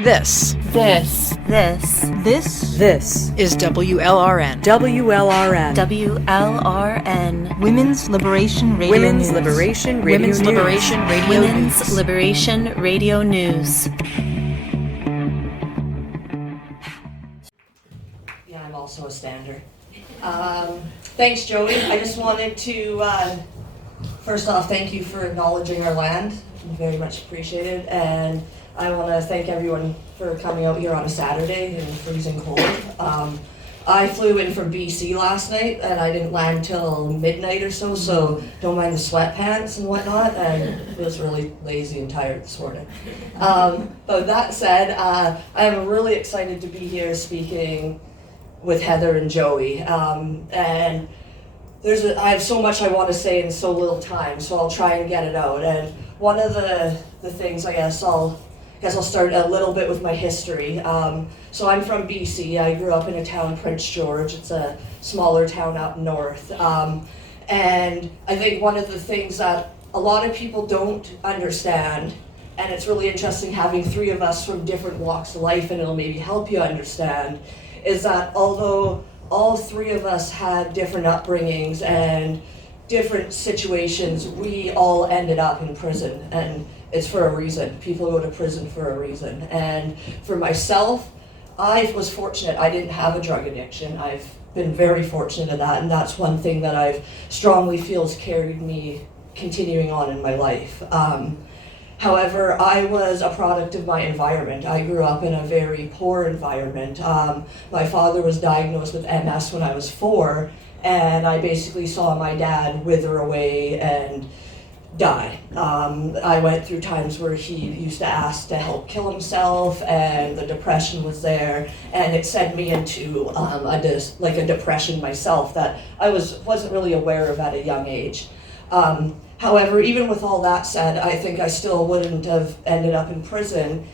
This This is WLRN. WLRN. WLRN. Women's Liberation Radio Women's News. Liberation Radio Women's News. Liberation Radio Women's News. Liberation Radio News. Yeah, I'm also a stander. Thanks, Joey. I just wanted to, first off, thank you for acknowledging our land. Very much appreciated. And I want to thank everyone for coming out here on a Saturday in freezing cold. I flew in from BC last night and I didn't land till midnight or so don't mind the sweatpants and whatnot, and it was really lazy and tired this morning. But that said, I am really excited to be here speaking with Heather and Joey. And I have so much I want to say in so little time, so I'll try and get it out. And one of the things, I guess I'll start a little bit with my history. So I'm from BC. I grew up in a town, Prince George. It's a smaller town up north. And I think one of the things that a lot of people don't understand, and it's really interesting having three of us from different walks of life, and it'll maybe help you understand, is that although all three of us had different upbringings and different situations, we all ended up in prison, and it's for a reason. People go to prison for a reason. And for myself, I was fortunate. I didn't have a drug addiction. I've been very fortunate at that, and that's one thing that I strongly feel has carried me continuing on in my life. However, I was a product of my environment. I grew up in a very poor environment. My father was diagnosed with MS when I was 4, and I basically saw my dad wither away and die. I went through times where he used to ask to help kill himself, and the depression was there, and it sent me into a depression myself that I wasn't really aware of at a young age. However, even with all that said, I think I still wouldn't have ended up in prison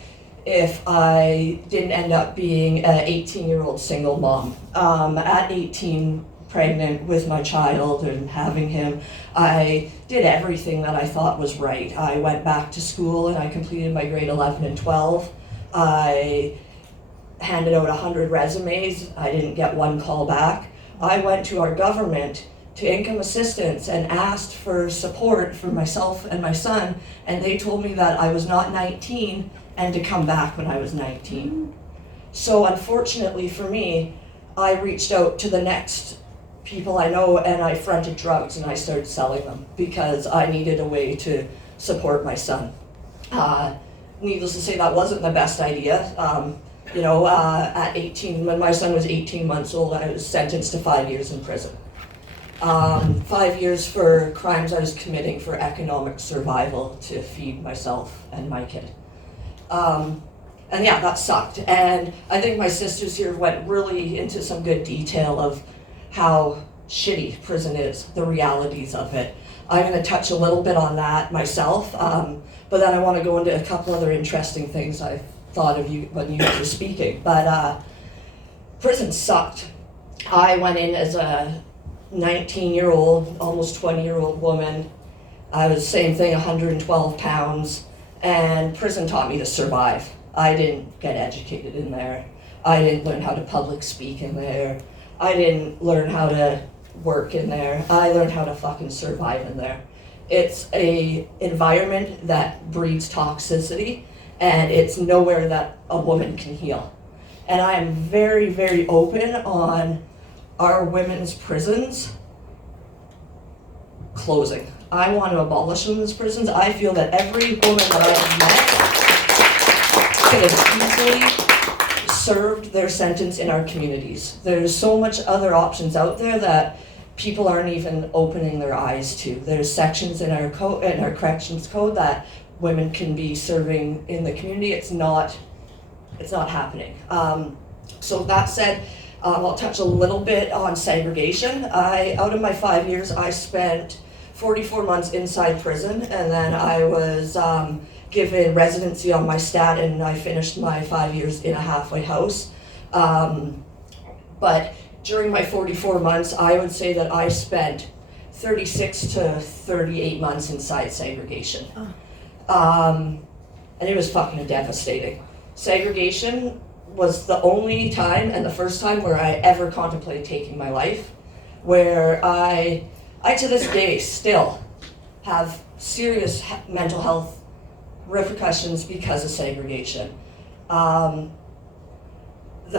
if I didn't end up being an 18-year-old single mom. At 18, pregnant with my child and having him, I did everything that I thought was right. I went back to school and I completed my grade 11 and 12. I handed out 100 resumes. I didn't get one call back. I went to our government, to income assistance, and asked for support for myself and my son, and they told me that I was not 19 and to come back when I was 19. So unfortunately for me, I reached out to the next people I know, and I fronted drugs and I started selling them because I needed a way to support my son. Needless to say, that wasn't the best idea. At 18, when my son was 18 months old, I was sentenced to 5 years in prison. 5 years for crimes I was committing for economic survival to feed myself and my kid. And yeah, that sucked. And I think my sisters here went really into some good detail of how shitty prison is, the realities of it. I'm going to touch a little bit on that myself, but then I want to go into a couple other interesting things I thought of you when you were speaking. But prison sucked. I went in as a 19-year-old, almost 20-year-old woman. I was, same thing, 112 pounds, and prison taught me to survive. I didn't get educated in there. I didn't learn how to public speak in there. I didn't learn how to work in there. I learned how to fucking survive in there. It's a environment that breeds toxicity, and it's nowhere that a woman can heal. And I am very, very open on our women's prisons closing. I want to abolish women's prisons. I feel that every woman that I've met could have easily served their sentence in our communities. There's so much other options out there that people aren't even opening their eyes to. There's sections in our code, in our corrections code, that women can be serving in the community. It's not happening. So that said, I'll touch a little bit on segregation. Out of my 5 years, I spent 44 months inside prison, and then I was given residency on my stat, and I finished my 5 years in a halfway house. But during my 44 months, I would say that I spent 36 to 38 months inside segregation. And it was fucking devastating. Segregation was the only time and the first time where I ever contemplated taking my life, where I to this day still have serious mental health repercussions because of segregation. The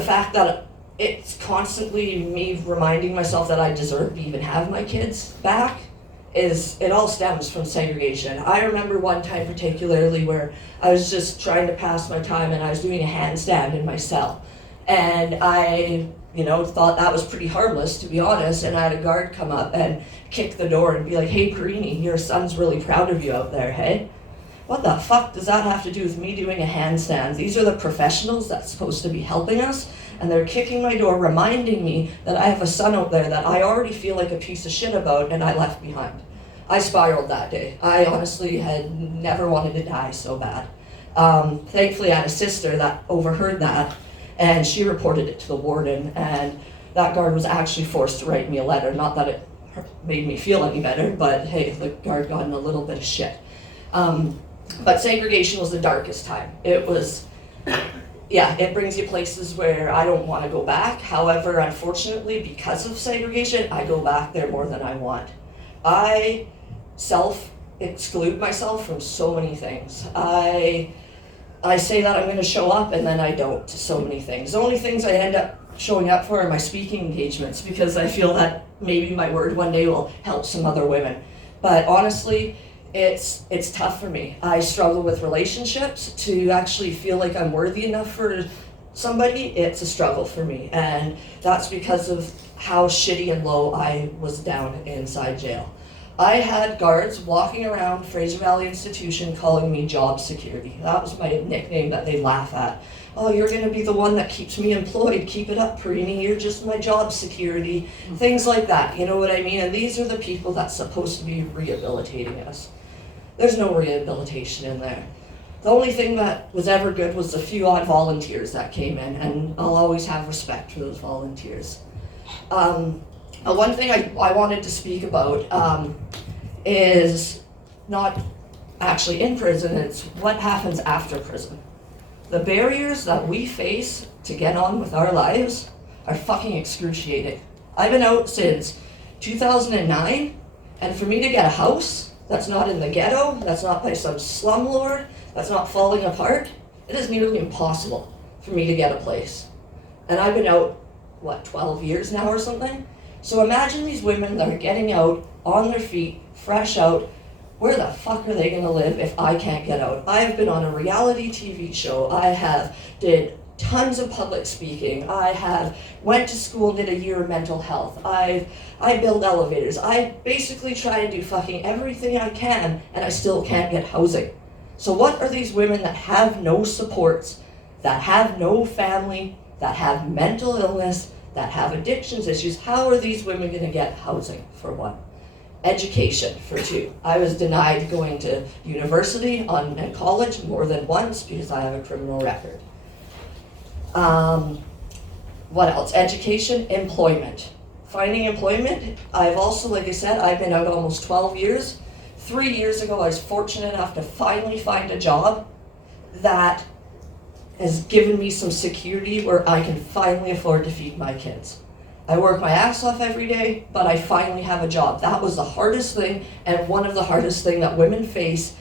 fact that it's constantly me reminding myself that I deserve to even have my kids back it all stems from segregation. I remember one time particularly where I was just trying to pass my time and I was doing a handstand in my cell. And I, thought that was pretty harmless, to be honest, and I had a guard come up and kick the door and be like, "Hey, Pierini, your son's really proud of you out there, hey?" What the fuck does that have to do with me doing a handstand? These are the professionals that's supposed to be helping us, and they're kicking my door, reminding me that I have a son out there that I already feel like a piece of shit about and I left behind. I spiraled that day. I honestly had never wanted to die so bad. Thankfully, I had a sister that overheard that, and she reported it to the warden, and that guard was actually forced to write me a letter. Not that it made me feel any better, but hey, the guard got in a little bit of shit. But segregation was the darkest time. It was, it brings you places where I don't want to go back. However, unfortunately, because of segregation, I go back there more than I want. I self-exclude myself from so many things. I say that I'm going to show up and then I don't to so many things. The only things I end up showing up for are my speaking engagements because I feel that maybe my word one day will help some other women. But honestly, it's tough for me. I struggle with relationships. To actually feel like I'm worthy enough for somebody, it's a struggle for me. And that's because of how shitty and low I was down inside jail. I had guards walking around Fraser Valley Institution calling me job security. That was my nickname that they laugh at. "Oh, you're gonna be the one that keeps me employed. Keep it up, Pierini. You're just my job security." Things like that, you know what I mean? And these are the people that's supposed to be rehabilitating us. There's no rehabilitation in there. The only thing that was ever good was the few odd volunteers that came in, and I'll always have respect for those volunteers. One thing I wanted to speak about is not actually in prison, it's what happens after prison. The barriers that we face to get on with our lives are fucking excruciating. I've been out since 2009, and for me to get a house that's not in the ghetto, that's not by some slumlord, that's not falling apart, it is nearly impossible for me to get a place. And I've been out, 12 years now or something? So imagine these women that are getting out on their feet, fresh out. Where the fuck are they gonna live if I can't get out? I have been on a reality TV show. I have did tons of public speaking. I have went to school, did a year of mental health. I build elevators. I basically try to do fucking everything I can, and I still can't get housing. So what are these women that have no supports, that have no family, that have mental illness, that have addictions issues, how are these women gonna get housing, for one? Education, for two. I was denied going to university and college more than once because I have a criminal record. What else? Education, employment. Finding employment, I've also, like I said, I've been out almost 12 years. 3 years ago, I was fortunate enough to finally find a job that has given me some security where I can finally afford to feed my kids. I work my ass off every day, but I finally have a job. That was the hardest thing, and one of the hardest things that women face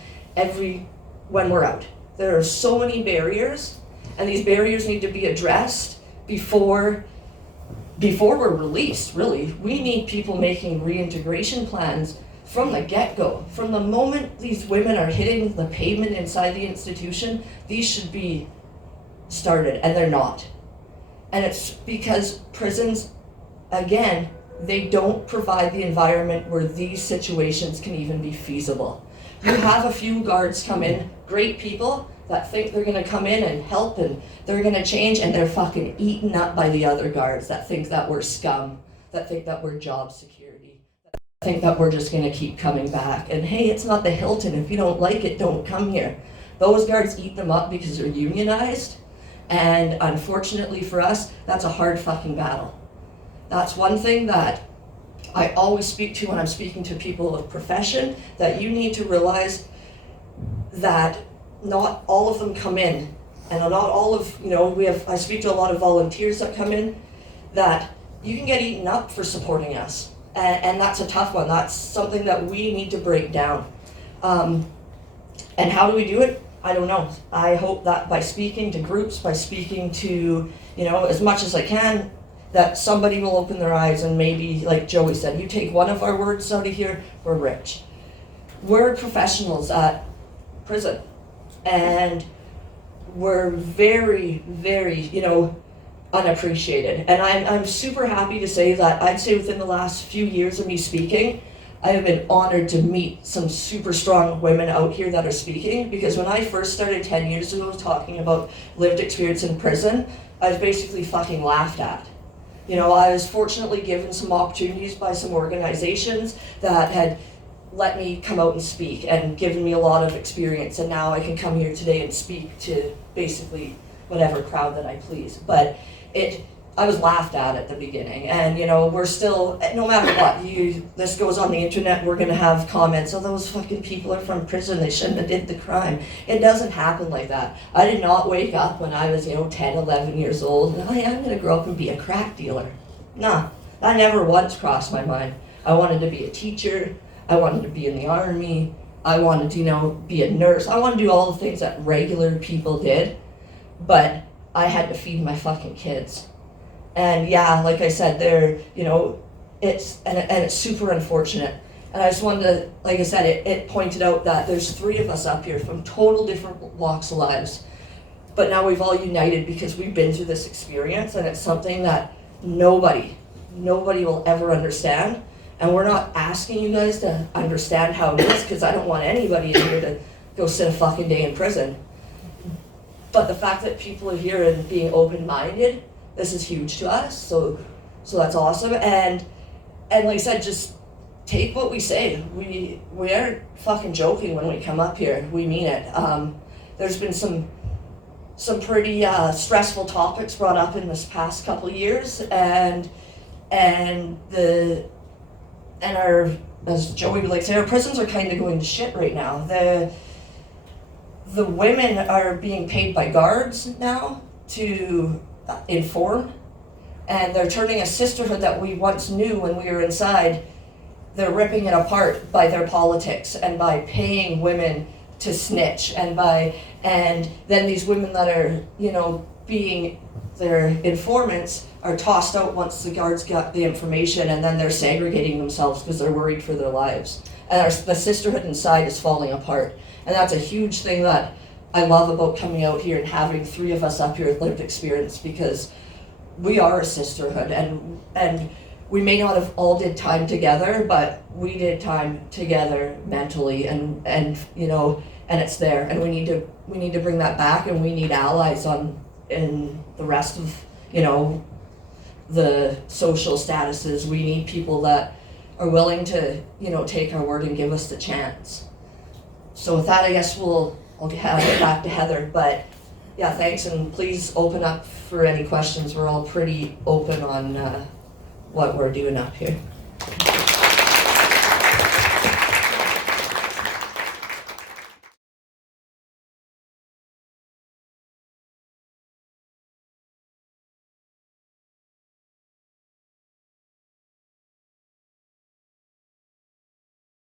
when we're out. There are so many barriers, and these barriers need to be addressed before we're released, really. We need people making reintegration plans from the get-go. From the moment these women are hitting the pavement inside the institution, these should be started, and they're not. And it's because prisons, again, they don't provide the environment where these situations can even be feasible. You have a few guards come in, great people, that think they're gonna come in and help and they're gonna change, and they're fucking eaten up by the other guards that think that we're scum, that think that we're job security, that think that we're just gonna keep coming back. And hey, it's not the Hilton. If you don't like it, don't come here. Those guards eat them up because they're unionized. And unfortunately for us, that's a hard fucking battle. That's one thing that I always speak to when I'm speaking to people of profession, that you need to realize that not all of them come in and not all of, I speak to a lot of volunteers that come in, that you can get eaten up for supporting us. And that's a tough one. That's something that we need to break down. And how do we do it? I don't know. I hope that by speaking to groups, by speaking to, as much as I can, that somebody will open their eyes, and maybe, like Joey said, you take one of our words out of here, we're rich. We're professionals at prison, and we're very, very, unappreciated. And I'm super happy to say that I'd say within the last few years of me speaking, I have been honored to meet some super strong women out here that are speaking, because when I first started 10 years ago talking about lived experience in prison, I was basically fucking laughed at. I was fortunately given some opportunities by some organizations that had let me come out and speak and given me a lot of experience, and now I can come here today and speak to basically whatever crowd that I please. But I was laughed at the beginning, and we're still, no matter what, this goes on the internet, we're gonna have comments, oh, those fucking people are from prison, they shouldn't have did the crime. It doesn't happen like that. I did not wake up when I was 10, 11 years old, and I'm gonna grow up and be a crack dealer. Nah, that never once crossed my mind. I wanted to be a teacher, I wanted to be in the army, I wanted to, be a nurse, I wanted to do all the things that regular people did, but I had to feed my fucking kids. And yeah, like I said, it's super unfortunate. And I just wanted to, like I said, it pointed out that there's 3 of us up here from total different walks of lives. But now we've all united because we've been through this experience, and it's something that nobody will ever understand. And we're not asking you guys to understand how it is, because I don't want anybody in here to go sit a fucking day in prison. But the fact that people are here and being open-minded, this is huge to us, so that's awesome. And like I said, just take what we say. We aren't fucking joking when we come up here. We mean it. There's been some pretty stressful topics brought up in this past couple of years, and our, as Joey would like to say, our prisons are kind of going to shit right now. The women are being paid by guards now to inform, and they're turning a sisterhood that we once knew when we were inside, they're ripping it apart by their politics and by paying women to snitch, and then these women that are being their informants are tossed out once the guards got the information, and then they're segregating themselves because they're worried for their lives, and the sisterhood inside is falling apart. And that's a huge thing that I love about coming out here and having 3 of us up here with lived experience, because we are a sisterhood, and we may not have all did time together, but we did time together mentally, and it's there, and we need to bring that back, and we need allies in the rest of the social statuses. We need people that are willing to take our word and give us the chance. So with that, I guess I'll have it back to Heather, but yeah, thanks, and please open up for any questions. We're all pretty open on what we're doing up here.